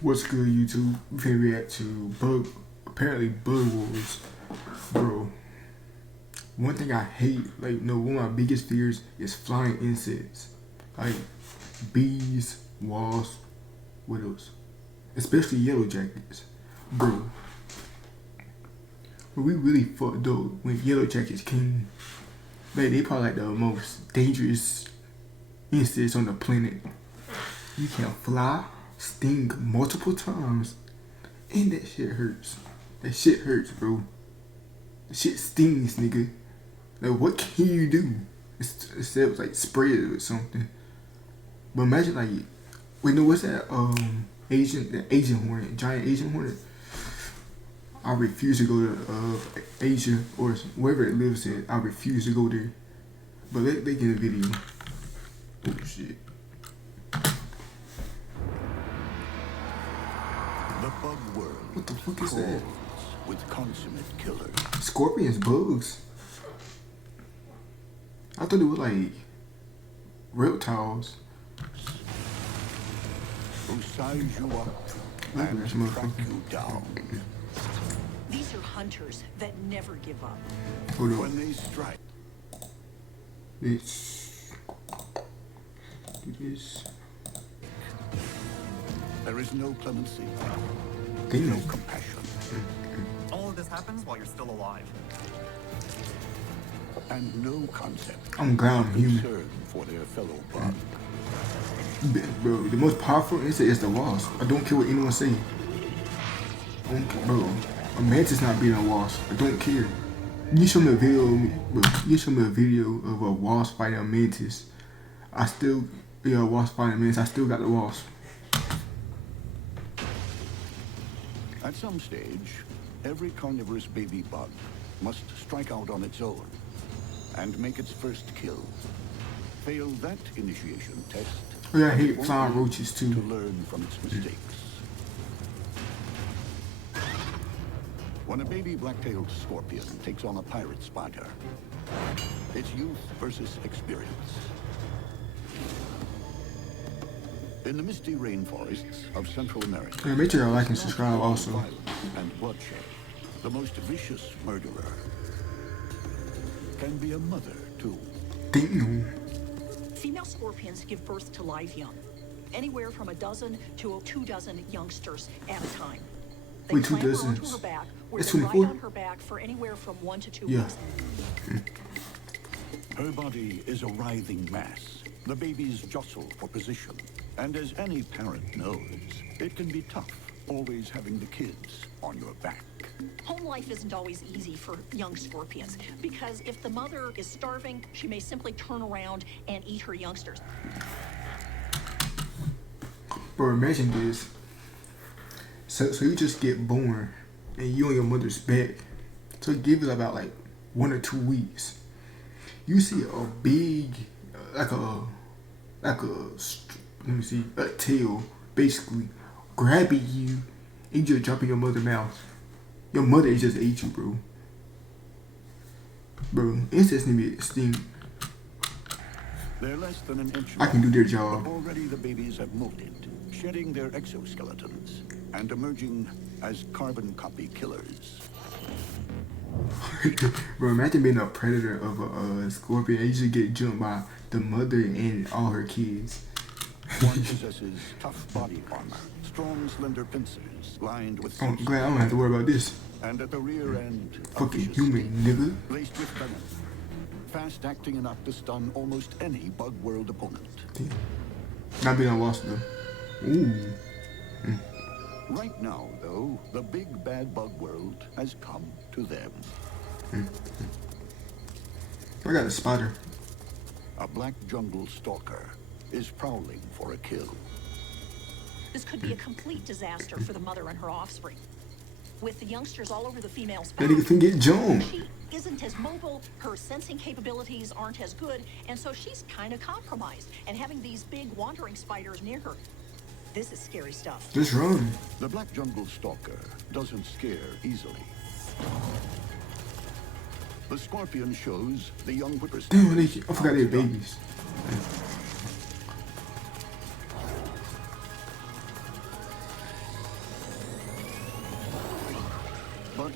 What's good, YouTube? We finna react to apparently Bug Wars. Bro, one thing I hate, one of my biggest fears is flying insects. Like bees, wasps, what else? Especially yellow jackets. Bro, we really fucked up when yellow jackets came. They probably like the most dangerous insects on the planet. You can fly, sting multiple times, and that shit hurts. That shit hurts, bro. That shit stings, nigga. Like, what can you do? Except like spray it or something. But imagine what's that? The Asian hornet, giant Asian hornet. I refuse to go to Asia or wherever it lives in. I refuse to go there. But they get a video. Oh shit. The bug world. What the fuck is that? With consummate killers. Scorpions, bugs. I thought they were like reptiles. Who size you up and track you down. These are hunters that never give up. Hold on. When they strike. Let's do this. There is no clemency. They know. No compassion. All of this happens while you're still alive. And no concept. I'm glad I'm human. Concern for their fellow bug. Bro, the most powerful insect is the wasp. I don't care what anyone say. Bro, a mantis not being a wasp. I don't care. You show me a video of me, bro. You show me a video of a wasp fighting a mantis. I still, a wasp fighting a mantis. I still got the wasp. At some stage, every carnivorous baby bug must strike out on its own and make its first kill. Fail that initiation test. Oh yeah, I hate flying roaches too. To learn from its mistakes. When a baby black-tailed scorpion takes on a pirate spider, it's youth versus experience. In the misty rainforests of Central America, Yeah, make sure y'all like and subscribe also. violence and bloodshed, the most vicious murderer can be a mother too. Damn. Female scorpions give birth to live young, anywhere from a dozen to 24 youngsters at a time. They Wait, 2 clamber dozens? onto her back, where That's they ride 24? on her back for anywhere from 1 to 2 Yeah. weeks. Her body is a writhing mass. The babies jostle for position. And as any parent knows, it can be tough, always having the kids on your back. Home life isn't always easy for young scorpions, because if the mother is starving, she may simply turn around and eat her youngsters. Bro, imagine this. So you just get born and you on your mother's back. So give it about 1 or 2 weeks. You see a big, a tail basically grabbing you and just dropping your mother's mouth. Your mother just ate you, bro. Bro, insects need to be extinct. They're less than an inch I can do their but job. already the babies have molted, shedding their exoskeletons and emerging as carbon copy killers. Bro, imagine being a predator of a scorpion and you just get jumped by the mother and all her kids. One possesses tough body armor, strong slender pincers lined with I'm glad I don't have to worry about this. and at the rear end, a Fucking vicious human, stick nigga. laced with venom, fast acting enough to stun almost any bug world opponent. Damn. Not being a wasp though. Ooh. Right now, though, the big bad bug world has come to them. I got a spider. A black jungle stalker is prowling for a kill. This could be a complete disaster for the mother and her offspring. With the youngsters all over the female's That back, nigga finna get jumped. she isn't as mobile, her sensing capabilities aren't as good, and so she's kind of compromised. And having these big wandering spiders near her, this is scary stuff. Just run. The black jungle stalker doesn't scare easily. The scorpion shows the young Damn, whippersnappers. I forgot they had babies.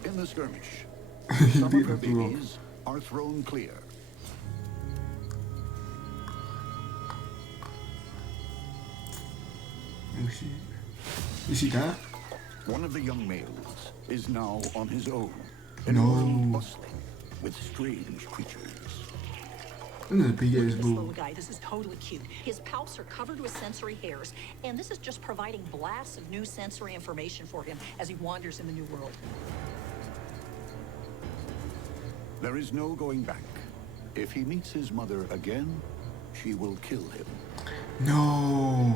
But in the skirmish, He some beat of her him through. babies are thrown clear. Oh shit. Did she die? One of the young males is now on his own, in No. a world bustling with strange creatures. Look at the big ass This little bull. guy, this is totally cute. His palps are covered with sensory hairs, and this is just providing blasts of new sensory information for him as he wanders in the new world. There is no going back. If he meets his mother again, she will kill him. No.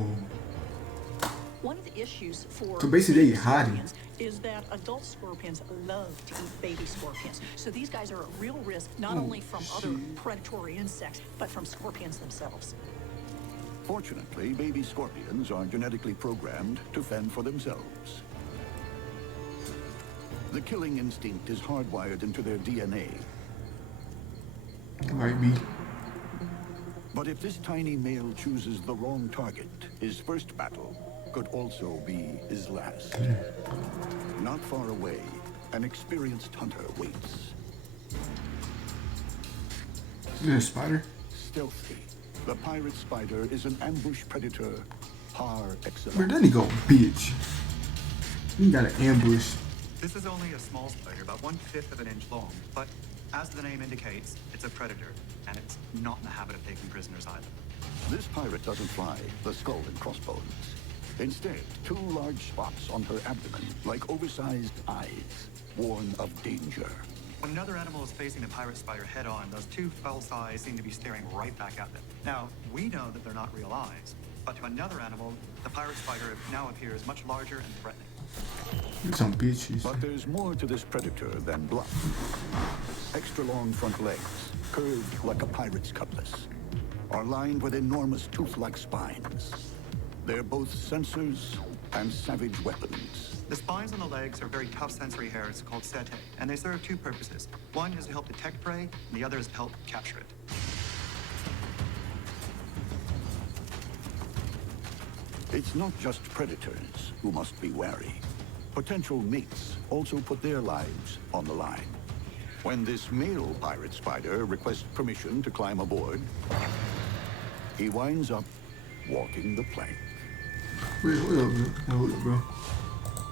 One of the issues for So basically they baby hiding. scorpions is that adult scorpions love to eat baby scorpions. So these guys are at real risk, not Oh, only from other shit. predatory insects, but from scorpions themselves. Fortunately, baby scorpions are genetically programmed to fend for themselves. The killing instinct is hardwired into their DNA. Might be. But if this tiny male chooses the wrong target, his first battle could also be his last. Not far away, an experienced hunter waits. Is there a spider? Stealthy, the pirate spider is an ambush predator par Where excellence. did he go, bitch? He got an ambush. This is only a small spider, about 1/5 of an inch long, but as the name indicates, it's a predator, and it's not in the habit of taking prisoners either. This pirate doesn't fly the skull and crossbones. Instead, two large spots on her abdomen, like oversized eyes, warn of danger. When another animal is facing the pirate spider head-on, those two false eyes seem to be staring right back at them. Now, we know that they're not real eyes, but to another animal, the pirate spider now appears much larger and threatening. Some bitches. But there's more to this predator than bluff. Extra long front legs, curved like a pirate's cutlass, are lined with enormous tooth-like spines. They're both sensors and savage weapons. The spines on the legs are very tough sensory hairs called setae, and they serve two purposes. One is to help detect prey, and the other is to help capture it. It's not just predators who must be wary. Potential mates also put their lives on the line. When this male pirate spider requests permission to climb aboard, he winds up walking the plank. Wait, hold up, bro. No, hold up, bro.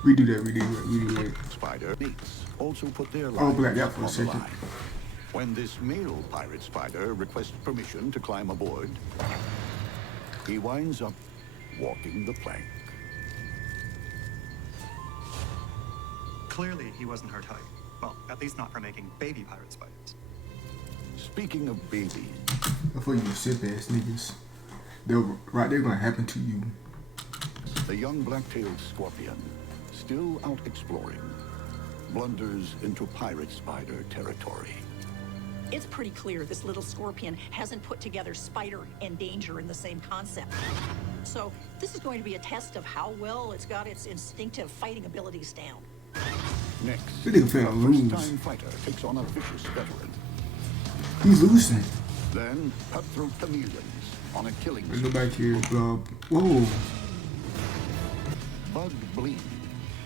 Redo that. Spider mates also put their Oh, lives black out for a on the second. line. When this male pirate spider requests permission to climb aboard, he winds up walking the plank. Clearly, he wasn't her type. Well, at least not for making baby pirate spiders. Speaking of babies, Before you sip ass niggas, they're right there gonna happen to you. the young black-tailed scorpion, still out exploring, blunders into pirate spider territory. It's pretty clear this little scorpion hasn't put together spider and danger in the same concept. So this is going to be a test of how well it's got its instinctive fighting abilities down. Next, This nigga finna a lose. first-time fighter takes on a vicious veteran. He's losing. Then, cutthroat chameleons on a killing There's spree. nobody here, bro. Whoa. Bug Blee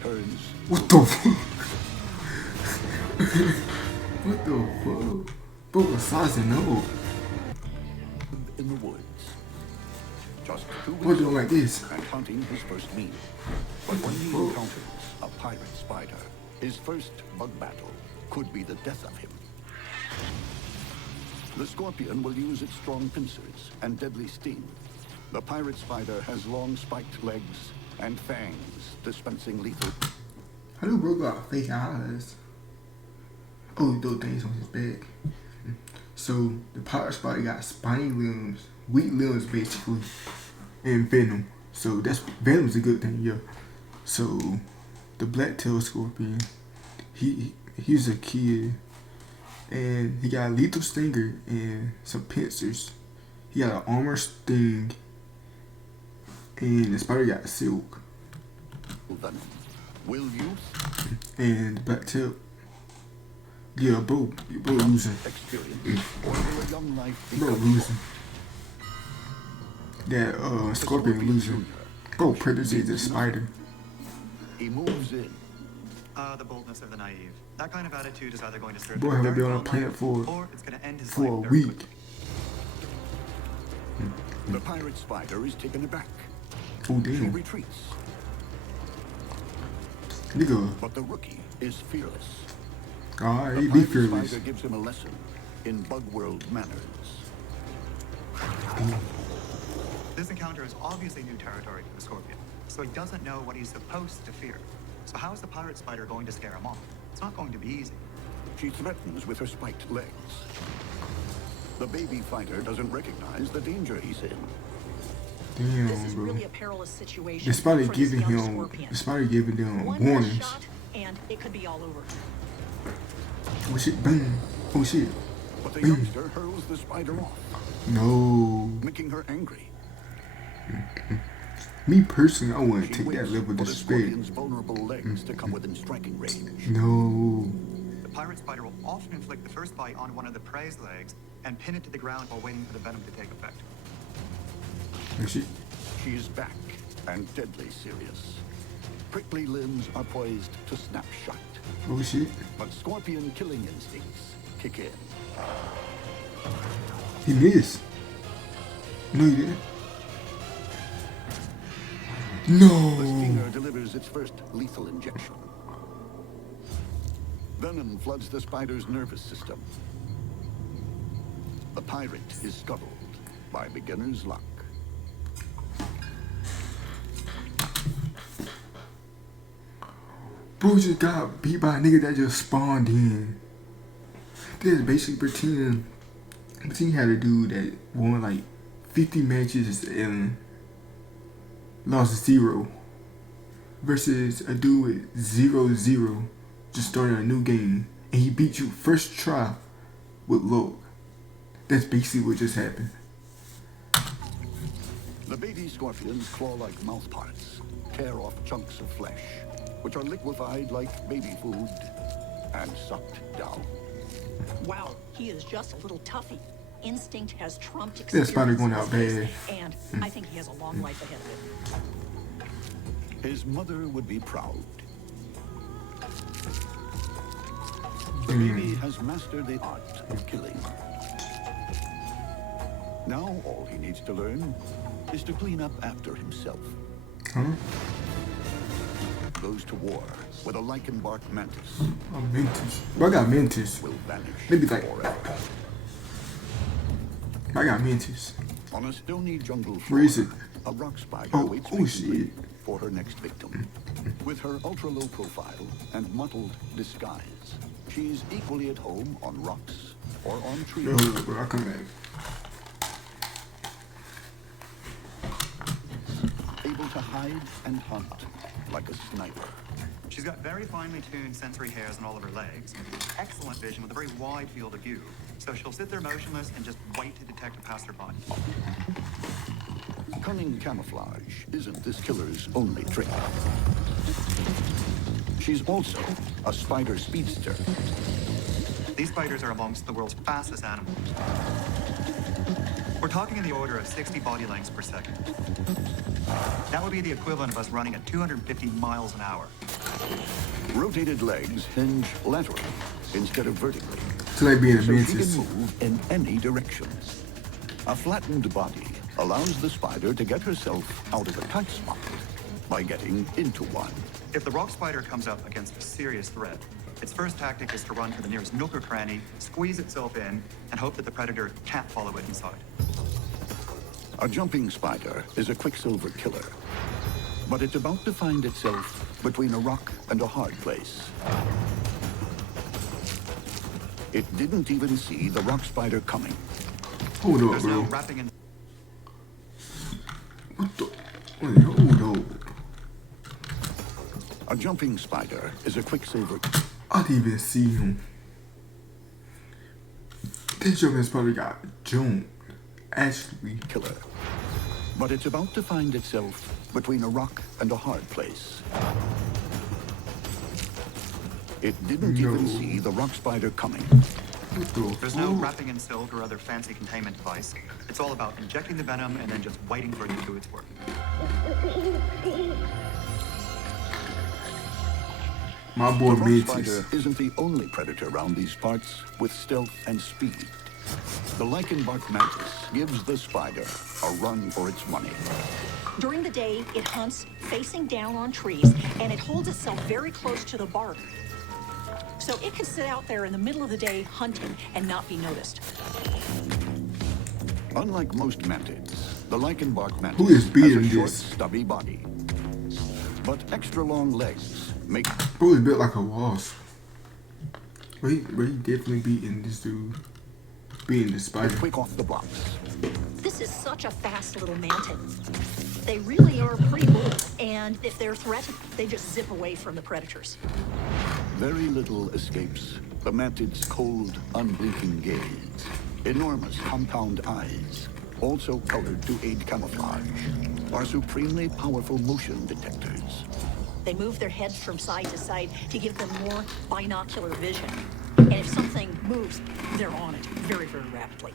turns What the fuck? What the fuck? Bro, was sizing no. in the woods. Just 2 What weeks doing like this? and hunting his first meal. But when he encounters a pirate spider, his first bug battle could be the death of him. The scorpion will use its strong pincers and deadly sting. The pirate spider has long spiked legs and fangs dispensing lethal. How do bro got fake eyes? Oh, those things on his back. So the pirate spider got spiny limbs, weak limbs basically, and venom. So that's venom's a good thing, yeah. So the black-tailed scorpion, he's a kid, and he got a lethal stinger and some pincers. He got an armor sting, and the spider got silk, Venom. Will youth, and the black-tail. Yeah, bro losing. experience, or will a young life be Bro cut losing. short? That scorpion losing. Bro, Predator is a spider. He moves in. The boldness of the naive. That kind of attitude is either going to serve Boy, him haven't very been on a well planet for or it's going to end his a life very week. quickly. The pirate spider is taken aback. Oh She damn, retreats, nigga. but the rookie is fearless. Alright, The he be pirate fearless. spider gives him a lesson in bug world manners. This encounter is obviously new territory for the scorpion, so he doesn't know what he's supposed to fear. So how is the pirate spider going to scare him off? It's not going to be easy. She threatens with her spiked legs. The baby fighter doesn't recognize the danger he's in. This Damn, is bro. really a perilous situation. The spider for this giving young him, scorpion. the spider giving them One warnings. missed shot, and it could be all over. Oh shit, boom. Oh shit. But the youngster hurls the spider off, No. making her angry. Me personally, I wouldn't She take that waits level of for the disrespect. scorpion's vulnerable legs to come within striking range. No. The pirate spider will often inflict the first bite on one of the prey's legs and pin it to the ground while waiting for the venom to take effect. Oh shit. She is back and deadly serious. Prickly limbs are poised to snap shut, Oh shit. but scorpion killing instincts kick in. He missed. No, he didn't. The No. stinger delivers its first lethal injection. Venom floods the spider's nervous system. The pirate is scuttled by beginner's luck. Bro just got beat by a nigga that just spawned in. This basically pretending he had a dude that won like 50 matches and lost 0 versus a dude with 0-0 just starting a new game and he beat you first try with luck. That's basically what just happened. The baby scorpions claw like mouthparts, tear off chunks of flesh, which are liquefied like baby food and sucked down. Wow, he is just a little toughy. Instinct has trumped That experience. spider going in out this bad. case, and I think he has a long life ahead of him. His mother would be proud. The Mm. baby has mastered the art of killing. Now all he needs to learn is to clean up after himself. Huh? Goes to war with a lichen-bark mantis. Oh, Mentis. Bro, I got Mentis. Will vanish Maybe like- forever. I got Mentis. On a stony jungle Where floor, is it? a rock spider Oh, waits oh, patiently shit. for her next victim. With her ultra-low profile and mottled disguise, she is equally at home on rocks or on trees. Bro, hold up, bro. I'll come back. Able to hide and hunt like a sniper. She's got very finely tuned sensory hairs on all of her legs, excellent vision with a very wide field of view. So she'll sit there motionless and just wait to detect a passerby. Cunning camouflage isn't this killer's only trick. She's also a spider speedster. These spiders are amongst the world's fastest animals. We're talking in the order of 60 body lengths per second. That would be the equivalent of us running at 250 miles an hour. Rotated legs hinge laterally instead of vertically, So like being a so she Mentis. can move in any direction. A flattened body allows the spider to get herself out of a tight spot by getting into one. If the rock spider comes up against a serious threat, its first tactic is to run for the nearest nook or cranny, squeeze itself in, and hope that the predator can't follow it inside. A jumping spider is a quicksilver killer, but it's about to find itself between a rock and a hard place. It didn't even see the rock spider coming. Hold up, There's no bro. wrapping in What the? Wait, hold up. A jumping spider is a quicksilver. I didn't even see him. This jumping spider got jumped. Actually. Killer. But it's about to find itself between a rock and a hard place. It didn't even No. see the rock spider coming. What the There's no fuck? wrapping in silk or other fancy containment device. It's all about injecting the venom and then just waiting for it to do its work. My boy The rock spider Mantis. isn't the only predator around these parts with stealth and speed. The lichenbark mantis gives the spider a run for its money. During the day, it hunts facing down on trees, and it holds itself very close to the bark. So it can sit out there in the middle of the day hunting and not be noticed. Unlike most mantids, the lichenbark Who mantis is has a beating short, this? stubby body. But extra long legs make Bro is built like a wasp. But he definitely beating this dude. Beating the it spider. quick off the blocks. This is such a fast little mantid. They really are pretty bold, and if they're threatened, they just zip away from the predators. Very little escapes the mantid's cold, unblinking gaze. Enormous compound eyes, also colored to aid camouflage, are supremely powerful motion detectors. They move their heads from side to side to give them more binocular vision. And if something moves, they're on it very, very rapidly.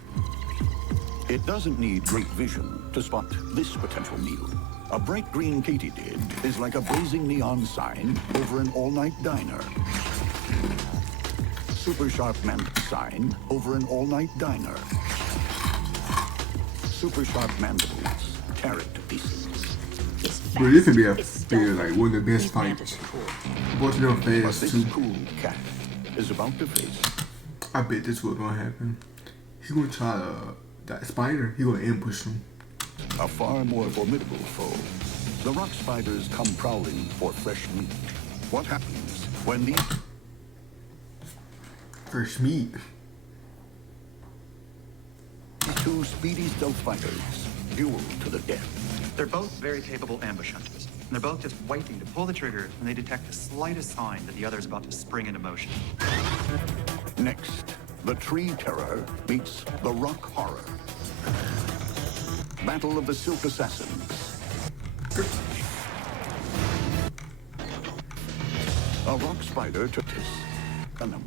It doesn't need great vision to spot this potential meal. A bright green katydid is like a blazing neon sign over an all-night diner. Super sharp mantis sign over an all-night diner. Super sharp mandibles tear it to pieces. It's fast. Bro, this could be It's stealthy. like one of the best These fights. mantis are cool. Both of them But fast this too. cool cat is about to face I bet this what's gonna happen. He gonna try to that spider. He gonna ambush him. a far more formidable foe. The rock spiders come prowling for fresh meat. What happens when these Fresh meat. two speedy stealth fighters duel to the death? They're both very capable ambush hunters. And they're both just waiting to pull the trigger when they detect the slightest sign that the other's about to spring into motion. Next, the tree terror meets the rock horror. Battle of the Silk Assassins. A rock spider took this. Venom.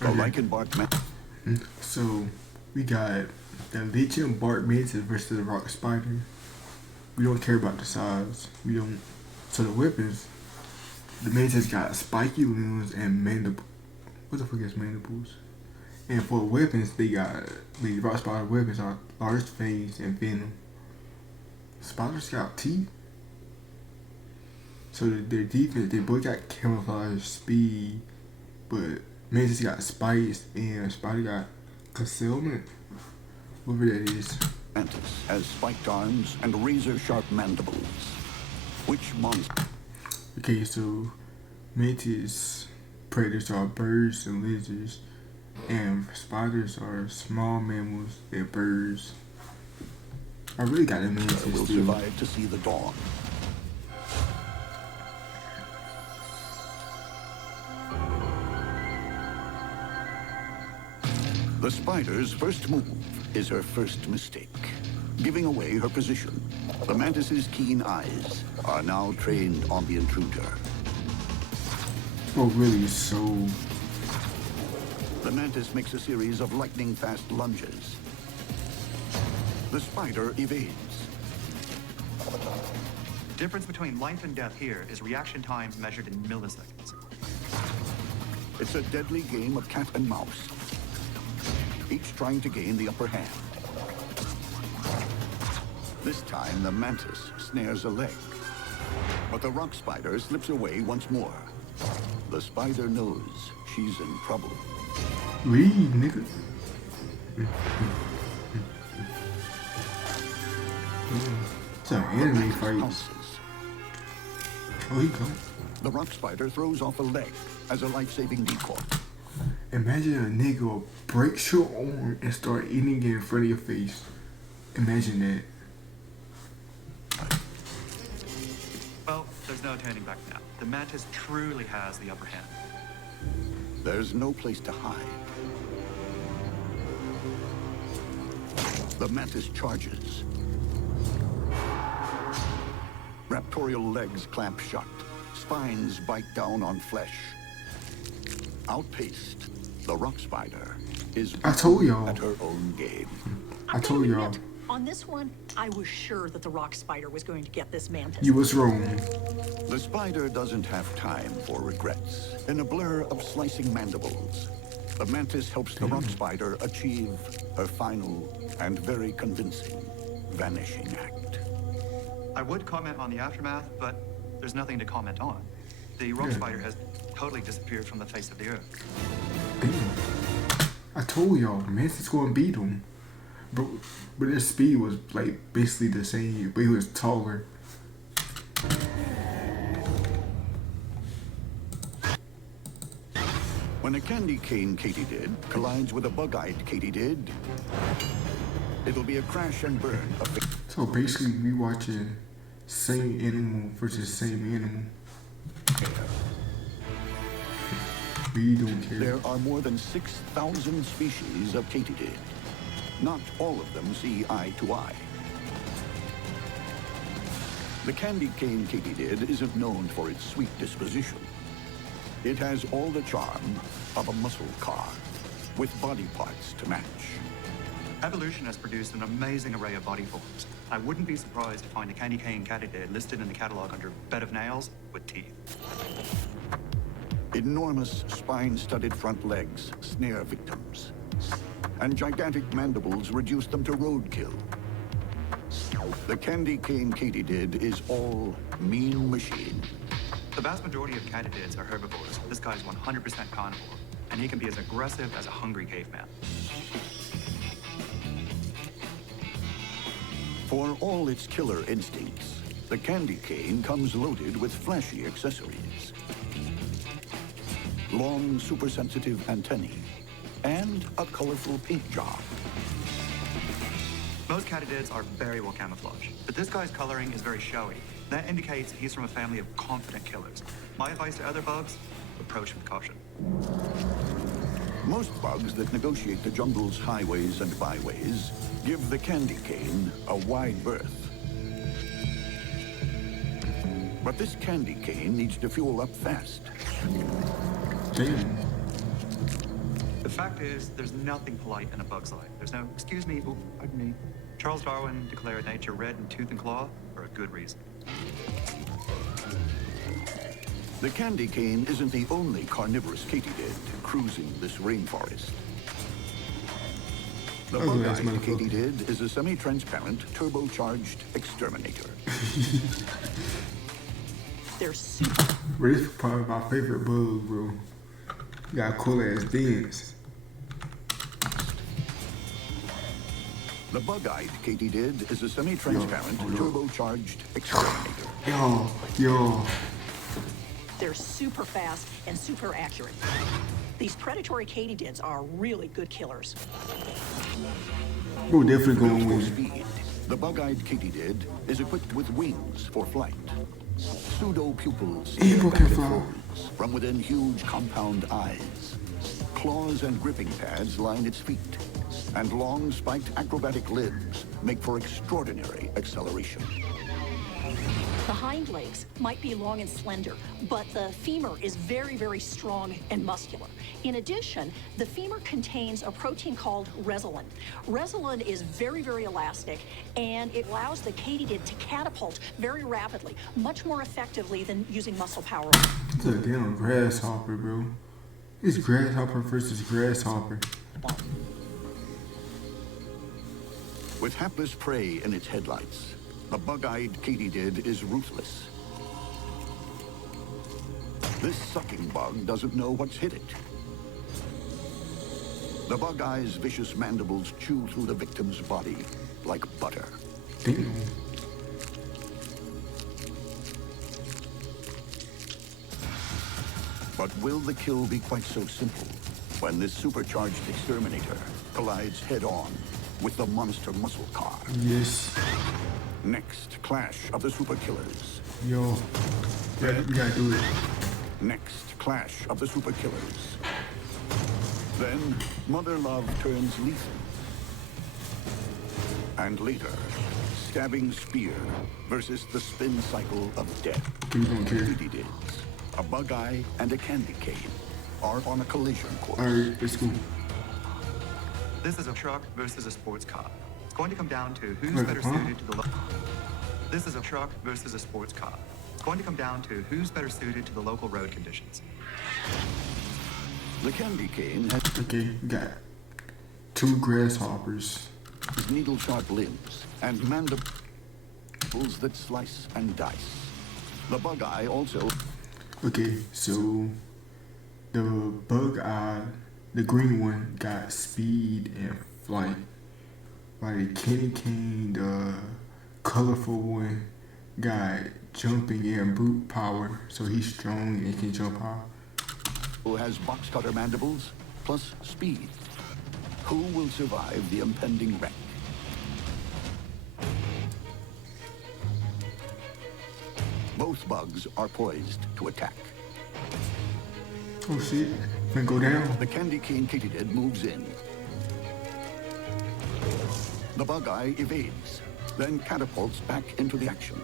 The lichenbark man. So we got the Legion Bark Mantis versus the Rock Spider. We don't care about the size. We don't. So the weapons, the Mantis got spiky limbs and mandible. What the fuck is mandibles? And for weapons, they got the Rock Spider weapons are large fangs and venom. Spiders got teeth. So their defense, they both got camouflage, speed, but Mantis got spikes and Spider got concealment. Whatever that is. Mantis has spiked arms and razor-sharp mandibles. Which monster? Okay, so Mantis predators are birds and lizards, and spiders are small mammals and birds. I really got a Mantis Will too. survive to see the dawn. The spider's first move is her first mistake, giving away her position. The mantis's keen eyes are now trained on the intruder. Oh, really? So The mantis makes a series of lightning-fast lunges. The spider evades. Difference between life and death here is reaction time measured in milliseconds. It's a deadly game of cat and mouse, each trying to gain the upper hand. This time, the mantis snares a leg, but the rock spider slips away once more. The spider knows she's in trouble. leave, nigga. It's an anime fight. Pounces. Oh, he go. The rock spider throws off a leg as a life-saving decoy. Imagine a nigga breaks your arm and start eating it in front of your face. Imagine that. Well, there's no turning back now. The mantis truly has the upper hand. There's no place to hide. The mantis charges. Raptorial legs clamp shut. Spines bite down on flesh. Outpaced, the rock spider is I told y'all. at her own game. I told y'all. On this one, I was sure that the rock spider was going to get this mantis. You was wrong. The spider doesn't have time for regrets. In a blur of slicing mandibles, the mantis helps the rock spider achieve her final and very convincing vanishing act. I would comment on the aftermath, but there's nothing to comment on. The rock spider has totally disappeared from the face of the earth. Damn. I told y'all, Mantis gonna beat him. But his speed was like basically the same, but he was taller. When a candy cane katydid collides with a bug-eyed katydid, it'll be a crash and burn of the... So basically, we watching same animal versus same animal. We don't care. There are more than 6,000 species of katydid. Not all of them see eye to eye. The candy cane katydid isn't known for its sweet disposition. It has all the charm of a muscle car, with body parts to match. Evolution has produced an amazing array of body forms. I wouldn't be surprised to find a candy cane katydid listed in the catalog under bed of nails with teeth. Enormous spine-studded front legs snare victims, and gigantic mandibles reduce them to roadkill. The candy cane katydid is all mean machine. The vast majority of katydids are herbivores. This guy's 100% carnivore, and he can be as aggressive as a hungry caveman. For all its killer instincts, the candy cane comes loaded with flashy accessories. Long, super-sensitive antennae, and a colorful paint job. Most katydids are very well camouflaged, but this guy's coloring is very showy. That indicates he's from a family of confident killers. My advice to other bugs, approach with caution. Most bugs that negotiate the jungle's highways and byways give the candy cane a wide berth. But this candy cane needs to fuel up fast. Damn. The fact is, there's nothing polite in a bug's life. There's no, excuse me, oh, pardon me. Charles Darwin declared nature red in tooth and claw for a good reason. The candy cane isn't the only carnivorous katydid cruising this rainforest. The bug-eyed katydid is a semi-transparent, turbocharged exterminator. They're super. Bro, this is probably my favorite bug, bro. You got cool ass dance. The bug-eyed katydid is a semi-transparent, turbocharged exterminator. Yo. They're super fast and super accurate. These predatory katydids are really good killers. Bro, definitely going For with speed, the bug-eyed katydid is equipped with wings for flight. Pseudo-pupils stare Evil back can at fly. foes from within huge compound eyes. Claws and gripping pads line its feet, and long spiked acrobatic limbs make for extraordinary acceleration. The hind legs might be long and slender, but the femur is very, very strong and muscular. In addition, the femur contains a protein called resolin. Resolin is very, very elastic, and it allows the katydid to catapult very rapidly, much more effectively than using muscle power. it's a damn grasshopper, bro. It's grasshopper versus grasshopper. With hapless prey in its headlights, the bug-eyed katydid is ruthless. This sucking bug doesn't know what's hit it. The bug-eye's vicious mandibles chew through the victim's body like butter. Damn. But will the kill be quite so simple when this supercharged exterminator collides head-on with the monster muscle car? Yes. Next clash of the super killers. Yo. Yeah, we gotta do it. Next clash of the super killers. Then Mother Love turns lethal. And later, stabbing spear versus the spin cycle of death. We don't care. Katydids, a bug-eye and a candy cane are on a collision course. Alright, let's go. This is a truck versus a sports car. It's going to come down to who's better suited to the This is a truck versus a sports car. It's going to come down to who's better suited to the local road conditions. The candy cane has Okay, got 2 grasshoppers. needle-sharp limbs and mandibles that slice and dice. The bug eye also... Okay, so the bug eye, the green one, got speed and flight. Like the candy cane, the colorful one, got jumping and brute power, so he's strong and can jump high. who has box cutter mandibles plus speed. Who will survive the impending wreck? Both bugs are poised to attack. Oh shit, gonna go down. The candy cane katydid moves in. The bug eye evades, then catapults back into the action.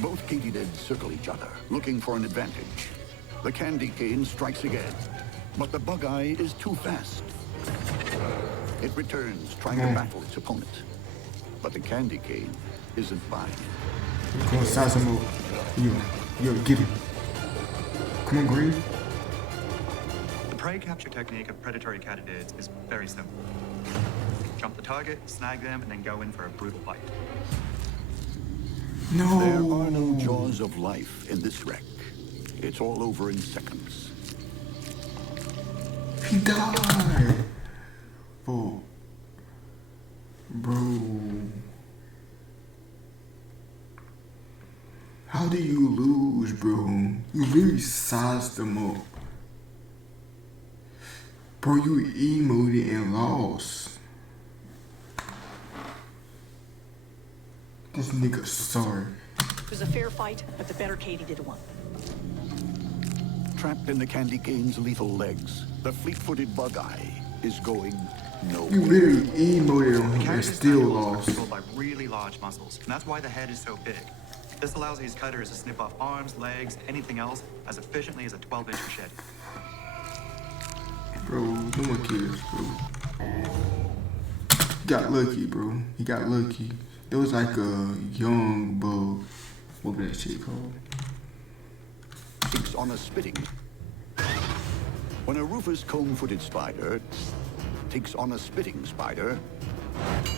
Both katydids circle each other, looking for an advantage. The candy cane strikes again, but the bug eye is too fast. It returns, trying to baffle its opponent. But the candy cane isn't buying it. Come on, Sasamo. Yo, get it. Come on, green. The prey capture technique of predatory katydids is very simple. Jump the target, snag them, and then go in for a brutal bite. No. There are no jaws of life in this wreck. It's all over in seconds. He died. Oh. Bro. How do you lose, bro? You really sized them up. Bro, you emoted and lost. This nigga sorry. It was a fair fight, but the better katydid won. Trapped in the candy cane's lethal legs, the fleet-footed bug eye is going You nowhere. literally emoted on him and Katydid's still mandibles are lost. controlled by really large muscles, and that's why the head is so big. This allows these cutters to snip off arms, legs, anything else as efficiently as a 12-inch machete. Bro, no one cares, bro. He got lucky, bro. He got lucky. There was like a young bug. What was that shit called? Takes on a spitting. When a rufous comb-footed spider takes on a spitting spider,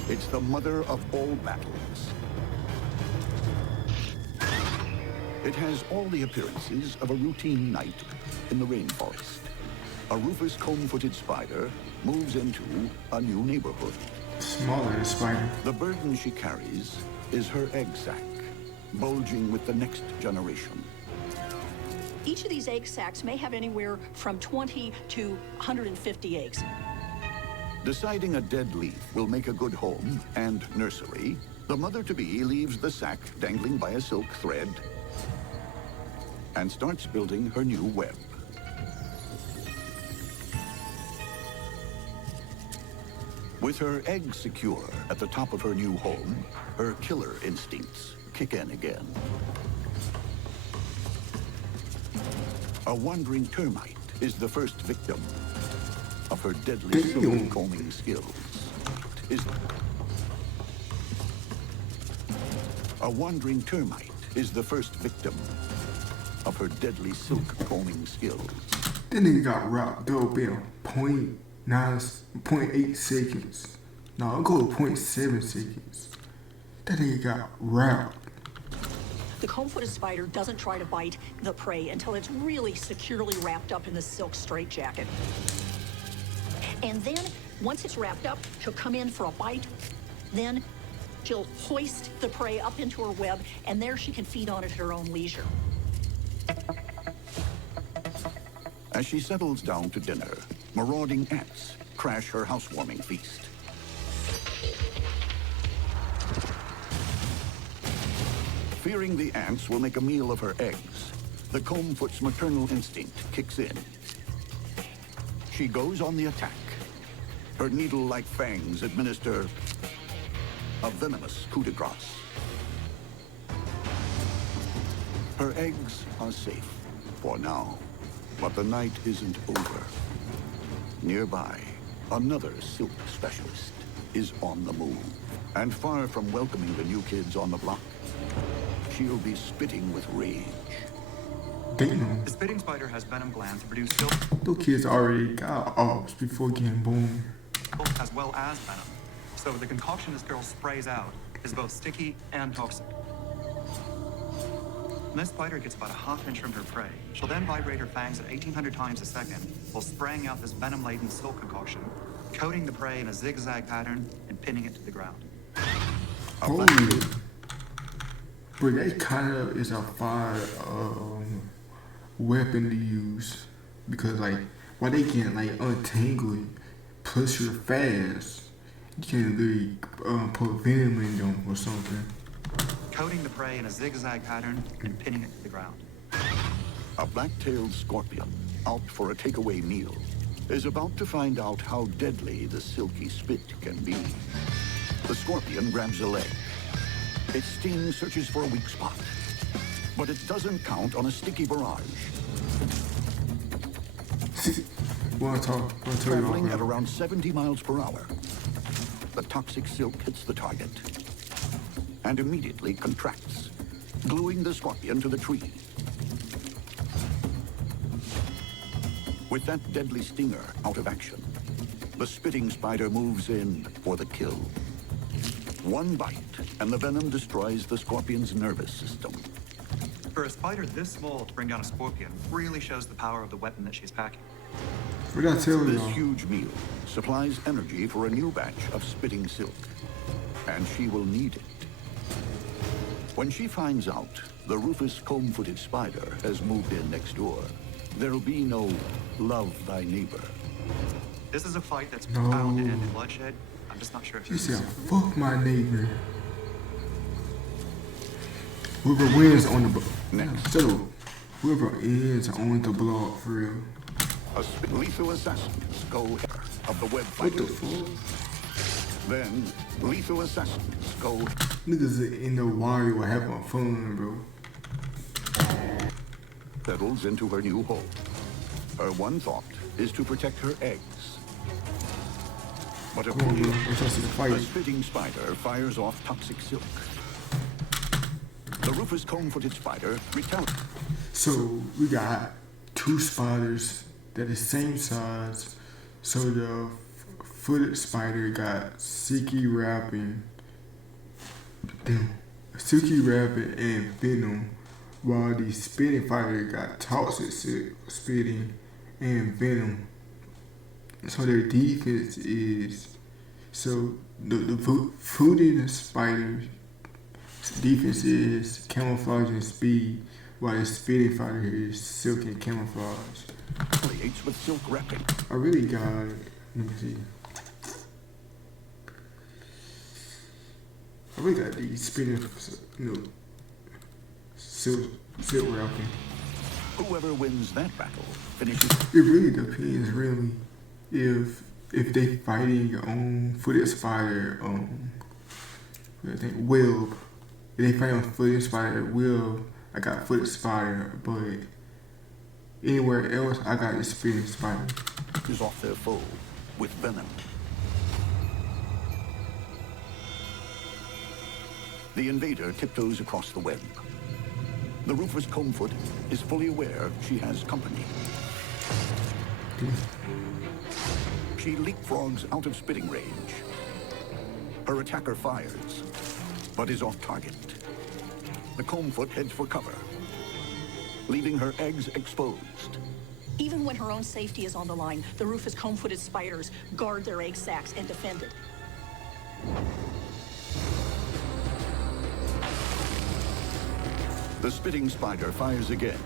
it's the mother of all battles. It has all the appearances of a routine night in the rainforest. A rufous comb-footed spider moves into a new neighborhood. Smaller than spider. The burden she carries is her egg sac, bulging with the next generation. Each of these egg sacs may have anywhere from 20 to 150 eggs. Deciding a dead leaf will make a good home and nursery, the mother-to-be leaves the sac dangling by a silk thread and starts building her new web. With her egg secure at the top of her new home, her killer instincts kick in again. A wandering termite is the first victim of her deadly silk combing skills. A wandering termite is the first victim of her deadly silk combing skills. That nigga got wrapped up in 0.8 seconds. No, I'll go to 0.7 seconds. That nigga got wrapped. The comb-footed spider doesn't try to bite the prey until it's really securely wrapped up in the silk straitjacket. And then, once it's wrapped up, she'll come in for a bite. Then, she'll hoist the prey up into her web, and there she can feed on it at her own leisure. As she settles down to dinner, marauding ants crash her housewarming feast. Fearing the ants will make a meal of her eggs, the combfoot's maternal instinct kicks in. She goes on the attack. Her needle-like fangs administer a venomous coup de grace. Her eggs are safe for now, but the night isn't over. Nearby, another silk specialist is on the move. And far from welcoming the new kids on the block, she'll be spitting with rage. Damn. The spitting spider has venom glands to produce silk Those kids already got ops before getting born. as well as venom. So the concoction this girl sprays out is both sticky and toxic. When this spider gets about a half-inch from her prey, she'll then vibrate her fangs at 1,800 times a second while spraying out this venom-laden silk concoction, coating the prey in a zigzag pattern and pinning it to the ground. Oh, but that kind of is a fire weapon to use because like why they can't like untangle it, plus you're fast, you can literally put venom in them or something. Coating the prey in a zigzag pattern and pinning it to the ground. A black-tailed scorpion, out for a takeaway meal, is about to find out how deadly the silky spit can be. The scorpion grabs a leg. Its sting searches for a weak spot, but it doesn't count on a sticky barrage. Traveling at around 70 miles per hour, the toxic silk hits the target and immediately contracts, gluing the scorpion to the tree. With that deadly stinger out of action, the spitting spider moves in for the kill. One bite, and the venom destroys the scorpion's nervous system. For a spider this small to bring down a scorpion really shows the power of the weapon that she's packing. What did I tell This y'all? huge meal supplies energy for a new batch of spitting silk, and she will need it. When she finds out the rufous comb-footed spider has moved in next door, there'll be no love thy neighbor. This is a fight that's bound to end in bloodshed. I'm just not sure if He you said, fuck my neighbor. Whoever wins on the block. Next. So, whoever is on the block for real. Lethal assassins go of the web What the fighters. fuck? Then, lethal assassins go Niggas in the wire were having fun, bro. settles into her new home. Her one thought is to protect her eggs. But Come on, bro. appears Let's just see the a fight. spitting spider fires off toxic silk. The rufous comb-footed spider retaliates. So, we got two spiders that are the same size. So, the footed spider got silky wrapping. Damn. Silky wrapping and venom. While the spitting spider got toxic spitting and venom. So their defense is the footed spider defense is camouflage and speed, while the spitting spider is silk and camouflage. Retaliates with silk wrapping. I really got let me see. I really got these spitting silk wrapping. Whoever wins that battle finishes. It really depends, really, if they fighting on footed spider, I think web. If they fight on footed spider web, I got footed spider, but anywhere else, I got the spitting spider. Is off their foe with venom. The invader tiptoes across the web. The rufous combfoot is fully aware she has company. She leapfrogs out of spitting range. Her attacker fires, but is off target. The combfoot heads for cover, leaving her eggs exposed. Even when her own safety is on the line, the rufous comb-footed spiders guard their egg sacs and defend it. The spitting spider fires again.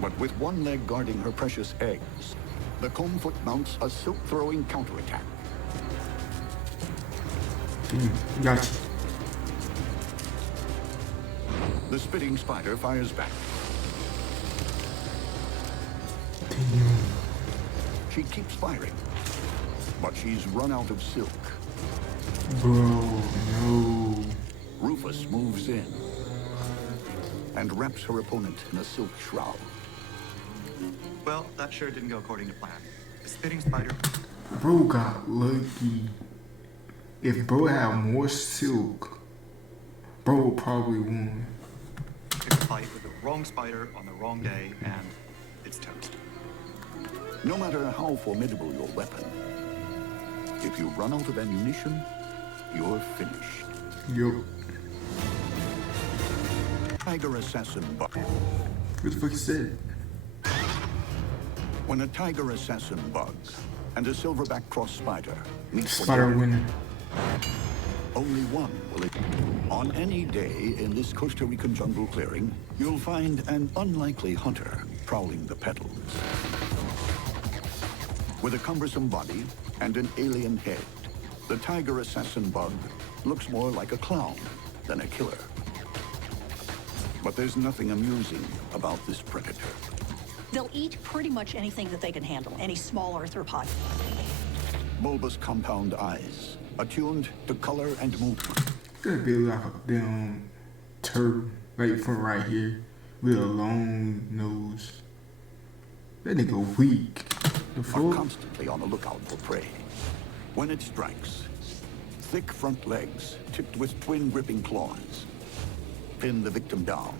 But with one leg guarding her precious eggs, the combfoot mounts a silk-throwing counterattack. Gotcha. The spitting spider fires back. Damn. She keeps firing, but she's run out of silk. Bro, no. Rufus moves in and wraps her opponent in a silk shroud. Well, that sure didn't go according to plan. The spitting spider Bro got lucky. If bro had more silk, bro would probably win. Pick a fight with the wrong spider on the wrong day, and it's toast. No matter how formidable your weapon, if you run out of ammunition, you're finished. Yup. Tiger assassin bug. What the fuck is that? When a tiger assassin bug and a silverback cross spider meet for Spider dinner, winner. only one will it. On any day in this Costa Rican jungle clearing, you'll find an unlikely hunter prowling the petals. With a cumbersome body and an alien head, the tiger assassin bug looks more like a clown than a killer. But there's nothing amusing about this predator. They'll eat pretty much anything that they can handle, any small arthropod. Bulbous compound eyes, attuned to color and movement. Gonna be like a damn turtle right from right here with a long nose. That nigga weak. The Are fuck? constantly on the lookout for prey. When it strikes, thick front legs tipped with twin gripping claws pin the victim down.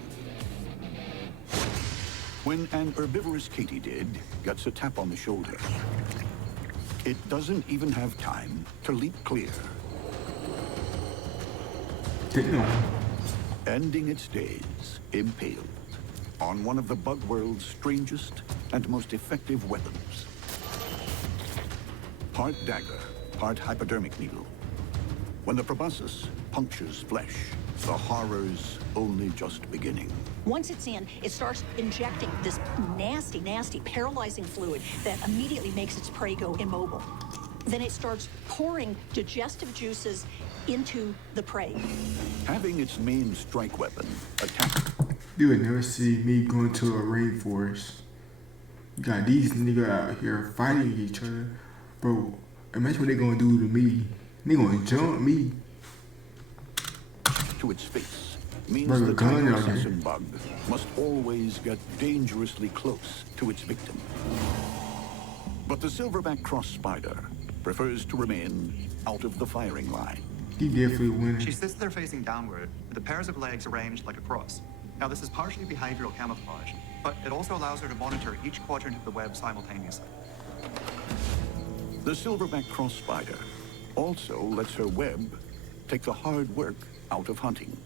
When an herbivorous katydid gets a tap on the shoulder, it doesn't even have time to leap clear, Damn. ending its days impaled on one of the bug world's strangest and most effective weapons. Part dagger, part hypodermic needle. When the proboscis punctures flesh, the horror's only just beginning. Once it's in, it starts injecting this nasty, nasty, paralyzing fluid that immediately makes its prey go immobile. Then it starts pouring digestive juices into the prey. Having its main strike weapon attack. You would never see me going to a rainforest. You got these niggas out here fighting each other. Bro, imagine what they gonna do to me. They gonna jump me. To its face means Bro, the gun tiger out there. assassin bug must always get dangerously close to its victim. But the silverback cross spider prefers to remain out of the firing line. He definitely winning. She sits there facing downward, with the pairs of legs arranged like a cross. Now, this is partially behavioral camouflage, but it also allows her to monitor each quadrant of the web simultaneously. The silverback cross spider also lets her web take the hard work out of hunting.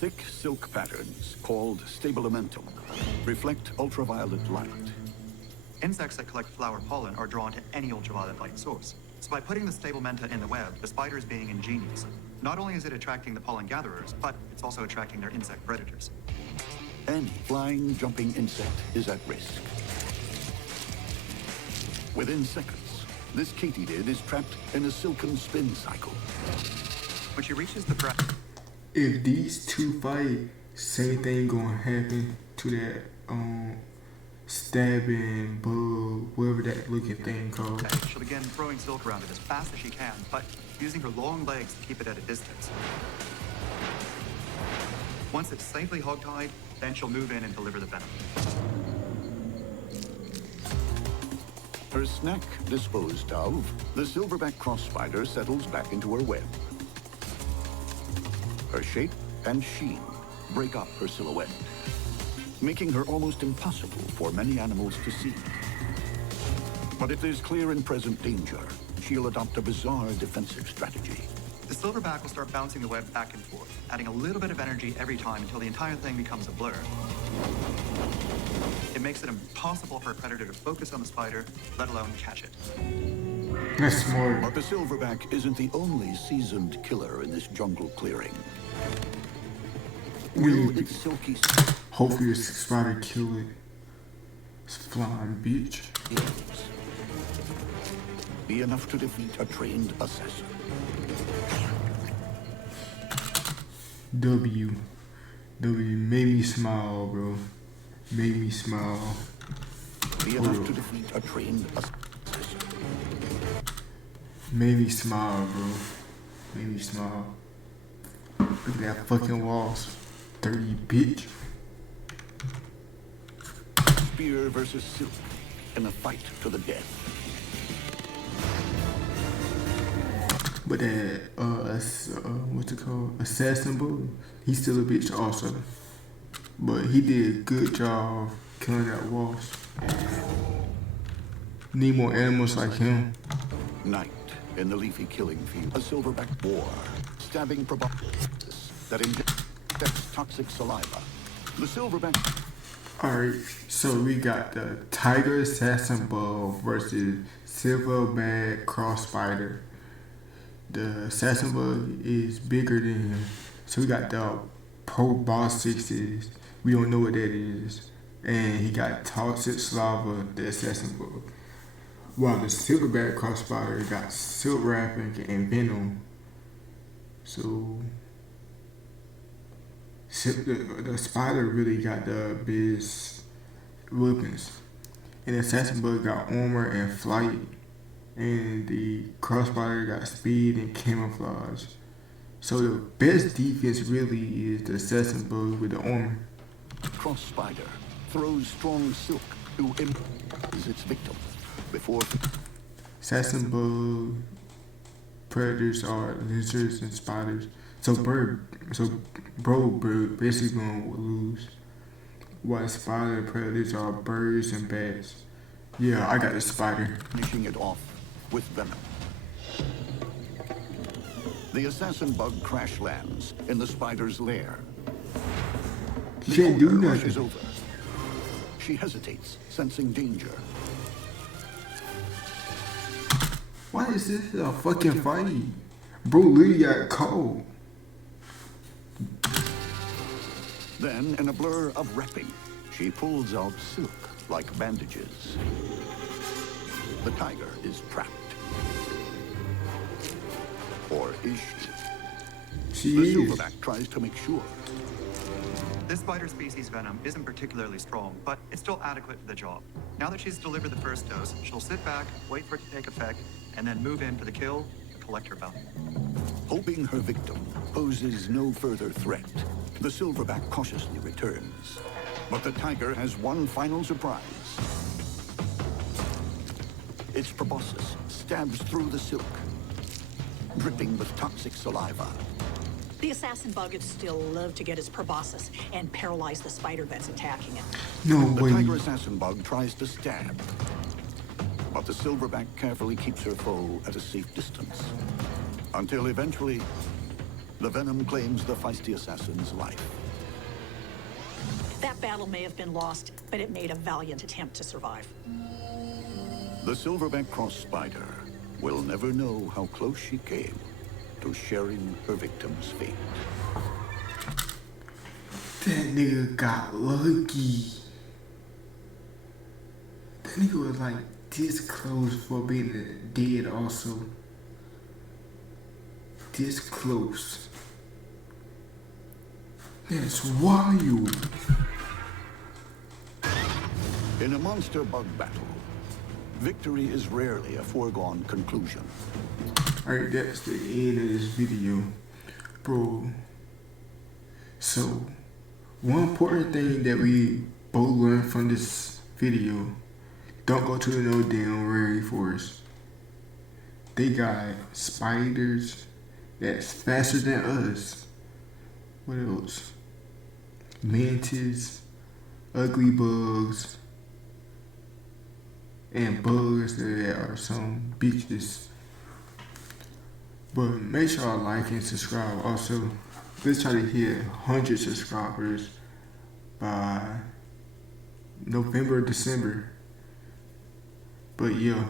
Thick silk patterns, called stabilimentum, reflect ultraviolet light. Insects that collect flower pollen are drawn to any ultraviolet light source. So by putting the stabilimenta in the web, the spider is being ingenious. Not only is it attracting the pollen gatherers, but it's also attracting their insect predators. Any flying, jumping insect is at risk. Within seconds, this katydid is trapped in a silken spin cycle. When she reaches the threat, If these two fight, same thing gonna happen to that stabbing bug, whatever that looking thing called. she'll begin throwing silk around it as fast as she can, but using her long legs to keep it at a distance. Once it's safely hogtied, then she'll move in and deliver the venom. Her snack disposed of, the silverback cross spider settles back into her web. Her shape and sheen break up her silhouette, making her almost impossible for many animals to see. But if there's clear and present danger, she'll adopt a bizarre defensive strategy. The silverback will start bouncing the web back and forth, adding a little bit of energy every time until the entire thing becomes a blur. It makes it impossible for a predator to focus on the spider, let alone catch it. That's smart. But the silverback isn't the only seasoned killer in this jungle clearing. Will its silky Hopefully this spider kill it. It's flying bitch. skills be enough to defeat a trained assassin? W made me smile, bro. Made me smile. Be enough to defeat a trained assassin? Made me smile, bro. Made me smile. Look at that fucking walls. Dirty bitch. Spear versus silk in a fight to the death. But that what's it called? Assassin Bug. He's still a bitch also. But he did a good job killing that wasp. Need more animals like him. Night in the leafy killing field. A silverback boar stabbing proboscis that injects toxic saliva. The silverback. Alright, so we got the tiger assassin bug versus silverback cross spider. The assassin bug is bigger than him. So we got the proboscis. We don't know what that is. And he got toxic saliva, the assassin bug. While the silverback cross spider got silk wrapping and venom. So the spider really got the biggest weapons. And the assassin bug got armor and flight. And the cross spider got speed and camouflage. So the best defense really is the assassin bug with the armor. Cross spider throws strong silk to impose its victim before. Assassin bug predators are lizards and spiders. So bird basically gonna lose. While spider predators are birds and bats. Yeah, I got the spider. Finishing it off with venom. The assassin bug crash lands in the spider's lair. She can't do owner rushes nothing. over. She hesitates, sensing danger. Why is this a fucking fight? Bro literally got cold. Then, in a blur of wrapping, she pulls out silk like bandages. The tiger is trapped. Or is she? She The is. silverback tries to make sure. This spider species venom isn't particularly strong, but it's still adequate for the job. Now that she's delivered the first dose, she'll sit back, wait for it to take effect, and then move in for the kill and collect her bounty. Hoping her victim poses no further threat, the silverback cautiously returns. But the tiger has one final surprise. Its proboscis stabs through the silk, dripping with toxic saliva. The assassin bug would still love to get his proboscis and paralyze the spider that's attacking it. No The way. tiger assassin bug tries to stab, but the silverback carefully keeps her foe at a safe distance. Until eventually, the venom claims the feisty assassin's life. That battle may have been lost, but it made a valiant attempt to survive. The silverback cross spider will never know how close she came to sharing her victim's fate. That nigga got lucky. That nigga was like this close for being dead also. This close. That's wild. In a monster bug battle, victory is rarely a foregone conclusion. Alright, that's the end of this video. Bro. So, one important thing that we both learned from this video, don't go to the no damn rainforest. They got spiders that's faster than us. What else? Mantis, ugly bugs, and bugs that are some bitches. But make sure I like and subscribe. Also, let's try to hit 100 subscribers by November, December. But yeah.